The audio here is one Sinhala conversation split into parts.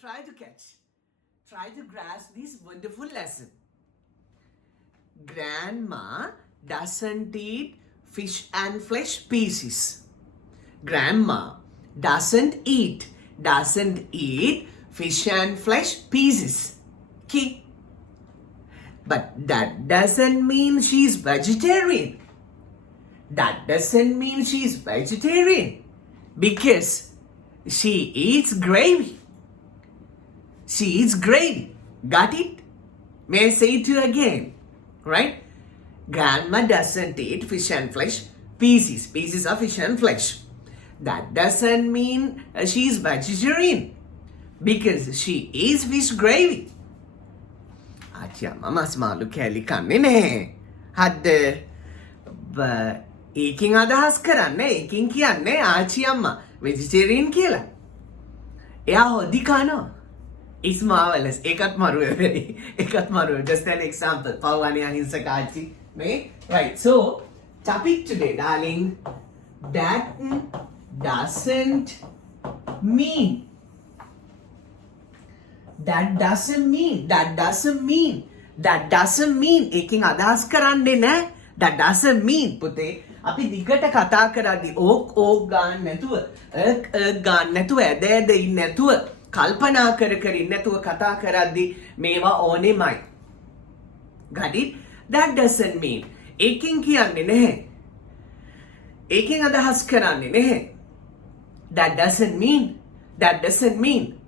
try to catch. Try to grasp this wonderful lesson. Grandma doesn't eat fish and flesh pieces. Grandma doesn't eat fish and flesh pieces. Key. But that doesn't mean she's vegetarian. That doesn't mean she's vegetarian because she eats gravy. She eats gravy. Got it? May I say it to you again? Right? Grandma doesn't eat fish and flesh pieces. Pieces of fish and flesh. That doesn't mean she's vegetarian because she eats fish gravy. මම මාළු කෑලි කන්නේ නැහැ. හරිද? ඒකෙන් අදහස් කරන්නේ ඒකෙන් කියන්නේ ආච්චි අම්මා වෙජිටේරියන් කියලා. එයා හොදි කනවා. It's marvelous. ඒකත් මරුවේ වෙයි. ඒකත් මරුවේ. Just an example. පවවනේ අහිංසක ආච්චි නේ. Right. So, topic today, darling. That doesn't mean. That doesn't mean එකෙන් අදහස් කරන්නේ නැහැ. That doesn't mean පුතේ අපි දිගට කතා කරද්දී ඕක් ගන්න නැතුව ගන්න නැතුව ඇද ඉන්න නැතුව කල්පනා කර ඉන්න නැතුව කතා කරද්දී මේවා ඕනෙමයි. Got it? That doesn't mean එකෙන් කියන්නේ නැහැ. එකෙන් අදහස් කරන්නේ නැහැ. That doesn't mean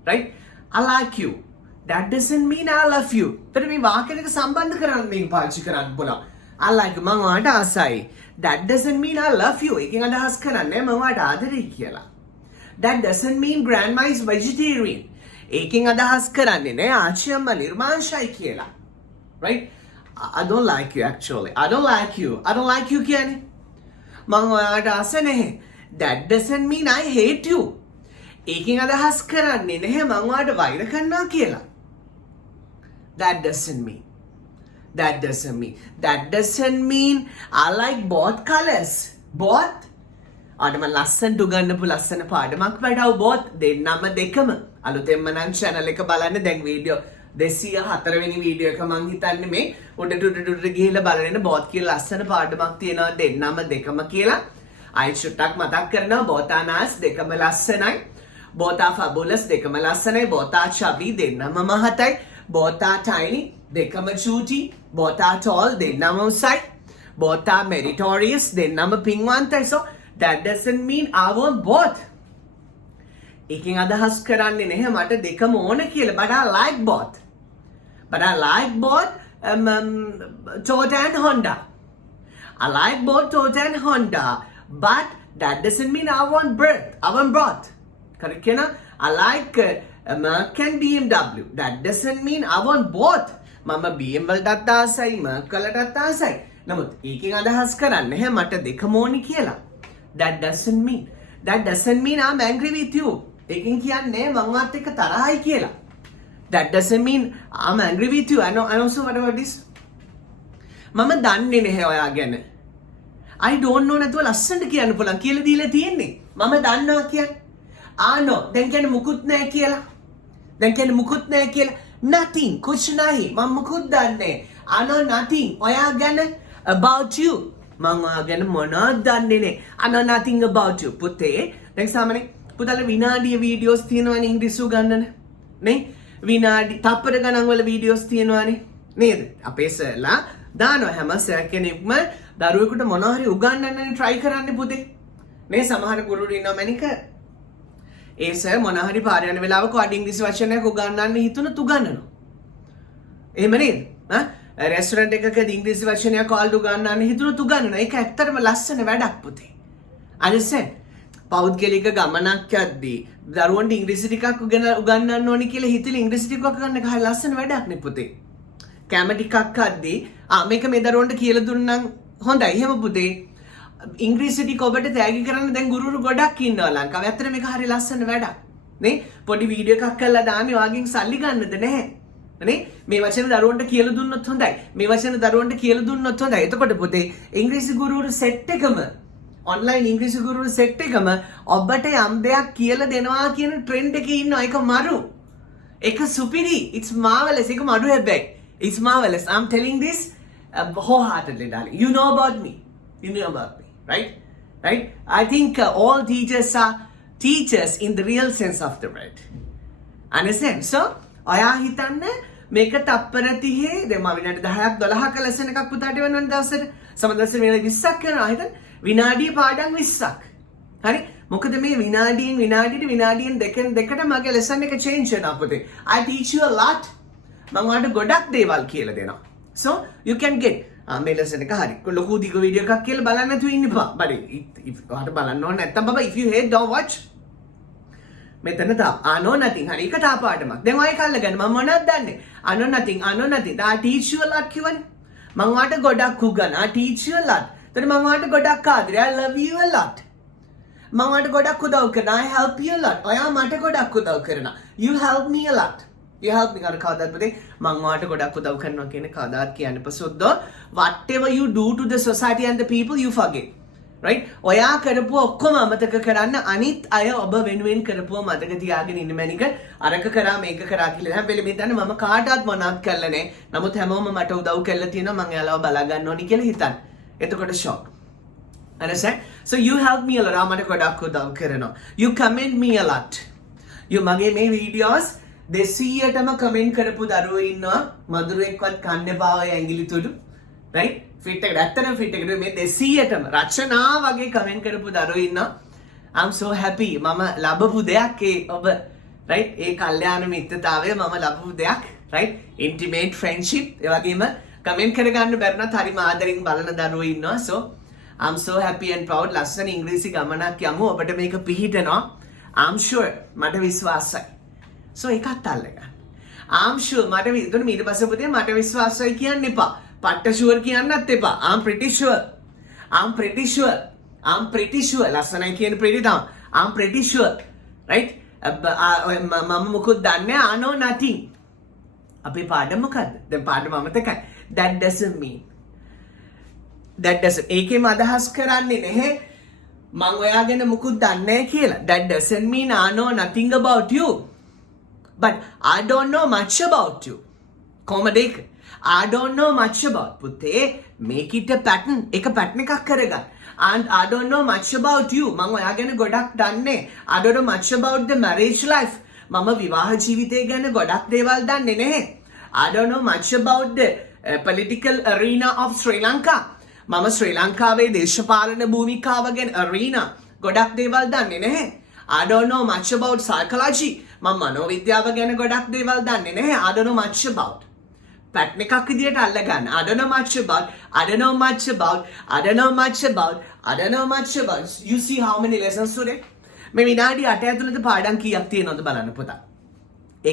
right? I like you. That doesn't mean I love you. तर මේ වාක්‍ය දෙක සම්බන්ධ කරන්න මේක පාවිච්චි කරන්න පුළුවන්. I like you. මම ඔයාට ආසයි. That doesn't mean I love you. එකෙන් අදහස් කරන්නේ මම ඔයාට ආදරෙයි කියලා. That doesn't mean grandma is vegetarian. එකෙන් අදහස් කරන්නේ නෑ ආච්චි අම්මා නිර්මාංශයි කියලා. Right? I don't like you actually. I don't like you කියන්නේ මම ඔයාට ආස නැහැ. That doesn't mean I hate you. ඒකෙන් අදහස් කරන්නේ නැහැ මම ඔයාට වෛර කරනවා කියලා. That doesn't mean I like both colors. Both? අඩම ලස්සනට උගන්නපු ලස්සන පාඩමක් වැඩව both දෙන්නම දෙකම. අලුතෙන්ම නම් channel එක බලන්න දැන් වීඩියෝ 204 වෙනි වීඩියෝ එක මං හිතන්නේ මේ උඩට ගිහිල්ලා බලන්න both කියලා ලස්සන පාඩමක් තියෙනවා දෙන්නම දෙකම කියලා. අයි චුට්ටක් මතක් කරනවා both are nice දෙකම ලස්සනයි. Both are fabulous දෙකම ලස්සනයි. Both are chubby දෙන්නම මහතයි. Both are tiny දෙකම චූටි. Both are tall දෙන්නම උසයි. Both are meritorious දෙන්නම පින්වන්තයි. So that doesn't mean I want both. එකෙන් අදහස් කරන්නේ නැහැ මට දෙකම ඕන කියලා. But I like both. Toyota and Honda. I like both Toyota and Honda. But that doesn't mean I want both. Correct? I like Merc and BMW. That doesn't mean I want both. මම BMW වලටත් ආසයි Merc වලටත් ආසයි. නමුත් ඒකෙන් අදහස් කරන්නේ නැහැ මට දෙකම ඕනි කියලා. That doesn't mean I'm angry with you. ඒකෙන් කියන්නේ මම වත් එක්ක තරහයි කියලා. That doesn't mean I'm angry with you. I know so what about this? මම දන්නේ නැහැ ඔයා ගැන. I don't know නැතුව ලස්සනට කියන්න පුළුවන් කියලා දීලා තියෙන්නේ. මම දන්නවා කියන්නේ. No. දැන් කියන්නේ මුකුත් නැහැ කියලා. Nothing. कुछ नहीं. මම මුකුත් දන්නේ. I know nothing. ඔයා ගැන about you. මම ඔයා ගැන මොනවද දන්නේ නැහැ. I know nothing about you. පුතේ දැන් සාමාන්‍යයෙන් පුතාලා විනාඩිය වීඩියෝස් තියෙනවනේ ඉංග්‍රීසි උගන්නන. නේ? විනාඩි තප්පර ගණන් වල වීඩියෝස් තියෙනවනේ. නේද? අපේ සර්ලා දානවා හැම සර් කෙනෙක්ම දරුවෙකුට මොනවා හරි උගන්වන්නනේ try කරන්නේ පුතේ. මේ සමහර ගුරුවරු ඉන්නවා මැනික ඒ සර් මොනවා හරි පාර යන වෙලාවක අඩ ඉංග්‍රීසි වචනයක් උගන්වන්න හිතුණොත් උගන්වනවා. එහෙම නේද? රෙස්ටොරන්ට් එකකදී ඉංග්‍රීසි වචනයක් කාල්ඩ් උගන්වන්න හිතුණොත් උගන්වනවා. ඒක ඇත්තටම ලස්සන වැඩක් පුතේ. understand? පෞද්ගලික ගමනක් යද්දී දරුවන්ට ඉංග්‍රීසි ටිකක් උගන්වන්න ඕනි කියලා හිතලා ඉංග්‍රීසි ටිකක් ගන්න එක හරිය ලස්සන වැඩක් නේ පුතේ. කැම ටිකක් අද්දී මේක මේ දරුවන්ට කියලා දුන්නම් හොඳයි. එහෙම පුතේ ඉංග්‍රීසි ටික ඔබට තෑගි කරන්න දැන් ගුරුවරු ගොඩක් ඉන්නවා ලංකාවේ. ඇත්තට මේක හරිය ලස්සන වැඩක්. නේ? පොඩි වීඩියෝ එකක් කරලා දාන්නේ වාගෙන් සල්ලි ගන්නද නැහැ. නේ? මේ වචන දරුවන්ට කියලා දුන්නොත් හොඳයි. එතකොට පුතේ ඉංග්‍රීසි ගුරුවරු සෙට් එකම online ඉංග්‍රීසි ගුරුවරු සෙට් එකම ඔබට යම් දෙයක් කියලා දෙනවා කියන ට්‍රෙන්ඩ් එකේ ඉන්නවා. ඒක මරු. Eka supiri. It's marvelous. Eka madu hebbek. It's marvelous. I'm telling this wholeheartedly, darling. You know about me. You know about me, right? Right? I think all teachers are teachers in the real sense of the word. Understand? So, ඔයා හිතන්න මේක තප්පර 30 දැන් මම විනාඩි 10ක් 12ක ලෙසන් එකක් පුතාට වෙනවන දවසට සමහර දවසේ විනාඩි 20ක් කරනවා හිතන්න විනාඩිය පාඩම් 20ක් හරි මොකද මේ විනාඩියෙන් දෙකට මගේ ලෙසන් එක චේන්ජ් වෙනවා පුතේ I teach you a lot මම ඔයාලට ගොඩක් දේවල් කියලා දෙනවා so you can get මේ ලෙසන් එක හරි ලොකු දිග වීඩියෝ එකක් කියලා බලන්න නැතුව ඉන්න බා බඩේ ඔයාලට බලන්න ඕනේ නැත්තම් බබා if you hate don't watch මෙතන තා I know nothing හරි එක තා පාඩමක් දැන් ඔය කල්ල ගන්න මම මොනවද දන්නේ I know nothing I teach you a lot කිව්වනේ මම ඔයාලට ගොඩක් උගන්වන I teach you a lot එතන මම ඔයාලට ගොඩක් ආදරේ I love you a lot මම ඔයාලට ගොඩක් උදව් කරනවා I help you a lot ඔයා මට ගොඩක් උදව් කරනවා you help me a lot you help me කවදාවත් පුතේ මම ඔයාලට ගොඩක් උදව් කරනවා කියන්නේ කවදාවත් කියන්නේ පසුද්ද whatever you do to the society and the people you forget right ඔයා කරපුව ඔක්කොම අමතක කරන්න අනිත් අය ඔබ වෙනුවෙන් කරපුව මතක තියාගෙන ඉන්න මැනික අරක කරා මේක කරා කියලා හැම වෙලෙම හිතන්න මම කාටවත් මොනවත් කළා නෑ නමුත් හැමෝම මට උදව් කරලා තියෙනවා මම එයාලව බලා ගන්න ඕනි කියලා හිතන්න එතකොට shock understand so you help me a lot මට ගොඩක් උදව් කරනවා you comment me a lot you මගේ මේ videos 200ටම comment කරපු දරුවෝ ඉන්නවා මధుරෙක්වත් කන්න බාව ඇඟිලි තුඩු right fit එකට ඇත්තටම fit එකට මේ 200ටම රචනා වගේ කමෙන්ට් කරපු දරුවෝ ඉන්නවා I'm so happy මම ලැබපු දෙයක් ඒ ඔබ right ඒ කල්යාණ මිත්‍රතාවය මම ලැබපු දෙයක් right intimate friendship ඒ වගේම කමෙන්ට් කරගන්න බැරිනත් හරිම ආදරෙන් බලන දරුවෝ ඉන්නවා so I'm so happy and proud ලස්සන ඉංග්‍රීසි ගමනක් යමු ඔබට මේක පිහිටනවා I'm sure මට විශ්වාසයි so ඒකත් අල්ලගන්න I'm sure මට ඊට පස්සේ පුතේ මට විශ්වාසයි කියන්න එපා පට්ට ෂුවර් කියන්නත් එපා I'm pretty sure ලස්සනයි කියන pretty තමයි I'm pretty sure right මම මොකද දන්නේ I know nothing අපේ පාඩම මොකද්ද දැන් පාඩම අමතකයි that doesn't mean ඒකෙම අදහස් කරන්නේ නැහැ මම ඔයා ගැන මොකුත් දන්නේ නැහැ කියලා that doesn't mean I know nothing about you but I don't know much about you කොහමද ඒක I don't know much about පුතේ make it a pattern එක pattern එකක් කරගන්න and I don't know much about you මම ඔයා ගැන ගොඩක් දන්නේ I don't know much about the marriage life මම විවාහ ජීවිතය ගැන ගොඩක් දේවල් දන්නේ නැහැ I don't know much about the political arena of Sri Lanka මම ශ්‍රී ලංකාවේ දේශපාලන භූමිකාව ගැන arena ගොඩක් දේවල් දන්නේ නැහැ I don't know much about psychology මම මනෝවිද්‍යාව ගැන ගොඩක් දේවල් දන්නේ නැහැ I don't know much about pattern එකක් විදියට අල්ලගන්න I don't know much about you see how many lessons today මේ විනාඩි 8 ඇතුළත පාඩම් කීයක් තියෙනවද බලන්න පුතා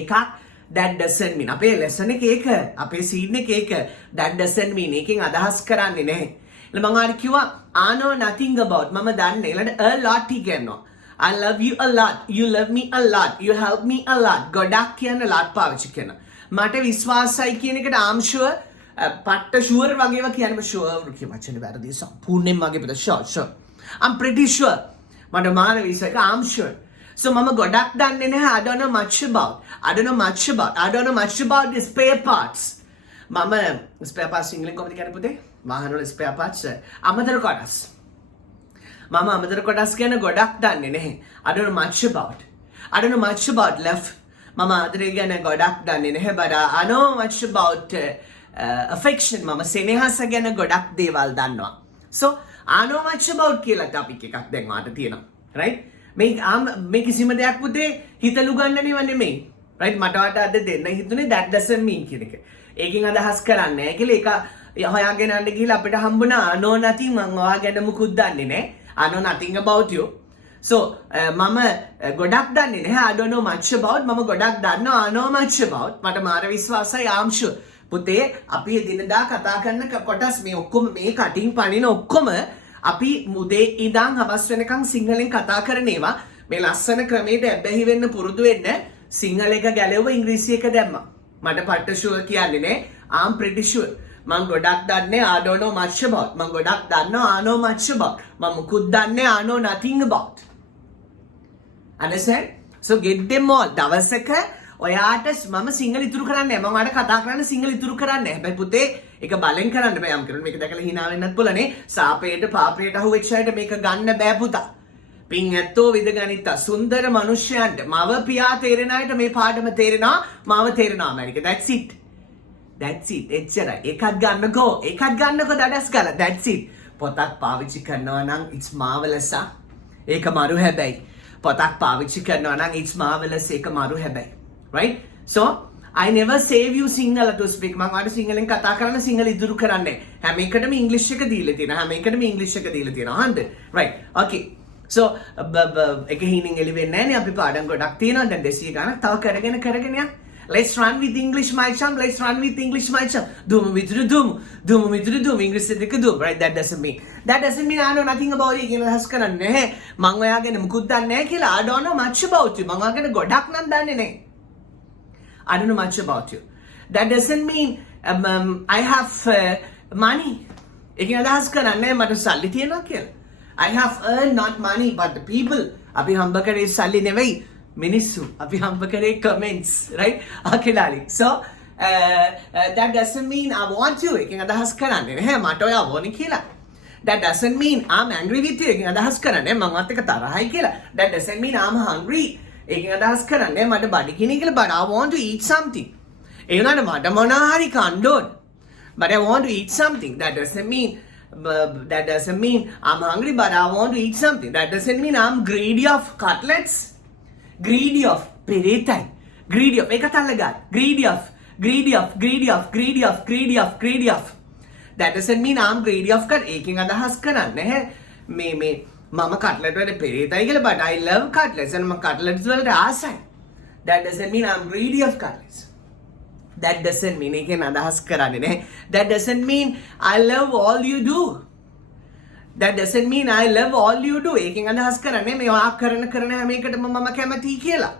එකක් that doesn't mean අපේ lesson එක ඒක අපේ scene එක ඒක that doesn't mean එකෙන් අදහස් කරන්නේ නැහැ මම ආර කිව්වා I know nothing about මම දන්නේ ඊළඟට a lot කියනවා I love you a lot you love me a lot you help me a lot ගොඩක් කියන lot පාවිච්චි කරනවා මට විශ්වාසයි කියන එකට I'm sure පට්ට sure වගේව කියන්නේ sure කියන වචනේ වැරදි සම්පූර්ණයෙන්ම මගේ පුතා sure I'm pretty sure මට මාන විශ්වාසයි I'm sure so මම ගොඩක් දන්නේ නැහැ I don't know much about the spare parts මම spare parts ඉංග්‍රීසියෙන් කොහොමද කියන්නේ පුතේ වාහන වල spare parts අමතර කොටස් මම අමතර කොටස් ගැන ගොඩක් දන්නේ නැහැ I don't know much about love මම ආදරය ගැන ගොඩක් දන්නේ නැහැ but I know much about affection මම සෙනෙහස ගැන ගොඩක් දේවල් දන්නවා so I know much about කියලා topic එකක් දැන් වාට තියෙනවා right මේ කිසිම දෙයක් පුතේ හිතලු ගන්න නෙවෙයි right මට වට අද දෙන්න හිතුනේ that doesn't mean කියන එක ඒකෙන් අදහස් කරන්නේ නැහැ කියලා ඒක හොයාගෙන යන්න ගිහලා අපිට හම්බුණා I know nothing මම ඔයා ගැන මුකුත් දන්නේ නැහැ I know nothing about you so මම ගොඩක් දන්නේ නැහැ I don't know much about මම ගොඩක් දන්නවා I know much about මට මාර විශ්වාසයි I'm sure පුතේ අපි දිනදා කතා කරන කොටස් මේ ඔක්කොම මේ කටින් පනින ඔක්කොම අපි මුදේ ඉඳන් හවස් වෙනකන් සිංහලෙන් කතා කරන ඒවා මේ ලස්සන ක්‍රමයට ඇබ්බැහි වෙන්න පුරුදු වෙන්න සිංහල එක ගැලෙව්ව ඉංග්‍රීසි එක දැම්මා මට පට්ට ෂුවර් කියන්නේ නේ I'm pretty sure මම ගොඩක් දන්නේ I don't know much about මම ගොඩක් දන්නවා I know much about මම මුකුත් දන්නේ I know nothing about understand so get them all දවසක ඔයාට මම සිංහල ඉතුරු කරන්නේ නැහැ. මම ඔයාලට කතා කරන්න සිංහල ඉතුරු කරන්නේ නැහැ. හැබැයි පුතේ ඒක බලෙන් කරන්න බෑ. යම් කෙනෙක් මේක දැකලා hina වෙන්නත් පුළුවනේ. සාපේට පාපේට අහුවෙච්ච අයට මේක ගන්න බෑ පුතා. පින් ඇත්තෝ විදගනිත්තා සුන්දර මනුෂ්‍යයන්ට මව පියා තේරෙන අයට මේ පාඩම තේරෙනවා. මාව තේරෙනවා මැනික. That's it. That's it. එච්චරයි. එකක් ගන්නකෝ. දඩස් ගාලා. That's it. පොතක් පාවිච්චි කරනවා නම් it's marvelous. ඒක මරු හැබැයි. පොතක් පාවිච්චි කරනවා නම් it's marvelous. ඒක මරු හැබැයි. Right? So, I never save you Sinhala to speak. මම ඔයාලට සිංහලෙන් කතා කරන්න සිංහල ඉදිරි කරන්නේ. හැම එකටම ඉංග්‍රීසි එක දීලා තියෙනවා. හැම එකටම ඉංග්‍රීසි එක දීලා තියෙනවා. හරිද? Right. Okay. So, එක හිණින් එළි වෙන්නේ නැහැ නේ. අපි පාඩම් ගොඩක් තියෙනවා. දැන් 200 ගණක් තව කරගෙන යන්න. Let's run with English, my chum. Let's run with English, my chum. Doom with the doom. English දෙක doom. Right? That doesn't mean I know nothing about it. කියන හස් කරන්නේ නැහැ. මම ඔයාගෙන මුකුත් දන්නේ නැහැ කියලා. I don't know much about you. මම ඔයාගෙන ගොඩක් නම් දන්නේ නැහැ. I don't know much about you. That doesn't mean I have money. ඒකෙන් අදහස් කරන්නේ මට සල්ලි තියෙනවා කියලා. I have earned not money but the people. අපි හම්බ කරේ සල්ලි නෙවෙයි. මිනිස්සු අපි හම්බ කරේ comments, right? Okay darling. So that doesn't mean I want you. ඒකෙන් අදහස් කරන්නේ නැහැ මට ඔයා ඕනේ කියලා. That doesn't mean I'm angry with you. ඒකෙන් අදහස් කරන්නේ මමත් එක්ක තරහයි කියලා. That doesn't mean I'm hungry. ඒකෙන් අදහස් කරන්නේ මට බඩගිනි කියලා but I want to eat something. ඒ වුණාට මට මොනවා හරි කන්න ඕන. But I want to eat something. That doesn't mean I'm hungry but I want to eat something. That doesn't mean I'm greedy of cutlets. Greedy of පෙරේතයි. Greedy of ඒක තල්ලගන්න. Greedy of. That doesn't mean I'm greedy of cut. ඒකෙන් අදහස් කරන්නේ නැහැ මේ මම කට්ලට් වල පෙරේතයි කියලා but I love cutlets and මම cutlets වලට ආසයි. That doesn't mean I'm greedy of cutlets. That doesn't mean ඒකෙන් අදහස් කරන්නේ නැහැ. That doesn't mean I love all you do. That doesn't mean I love all you do. ඒකෙන් අදහස් කරන්නේ මේ ඔයා කරන හැම එකටම මම කැමතියි කියලා.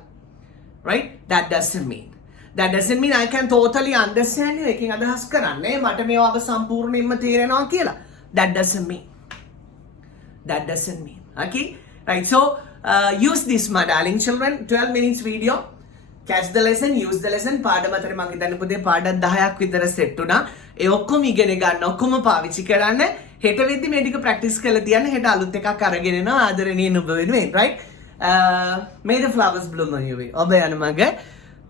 Right? That doesn't mean I can totally understand you. ඒකෙන් අදහස් කරන්නේ මට මේවාව සම්පූර්ණයෙන්ම තේරෙනවා කියලා. That doesn't mean. Okay? Right. So, use this, my darling children. 12 minutes video. Catch the lesson, use the lesson. පාඩම අතරේ මම හිතන්නේ පුතේ පාඩම් 10ක් විතර සෙට් වුණා. ඒ ඔක්කොම ඉගෙන ගන්න, ඔක්කොම පාවිච්චි කරන්න. හෙට වෙද්දි මේ ටික ප්‍රැක්ටිස් කරලා තියන්න. හෙට අලුත් එකක් අරගෙන එනවා ආදරණීය නුඹ වෙනුවෙන්. Right? May the flowers bloom on you. ඔබ යන මග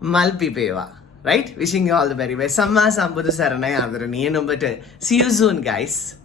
මල් පිපේවා. Right? Wishing you all the very best. සම්මා සම්බුදු සරණයි ආදරණීය නුඹට. See you soon guys.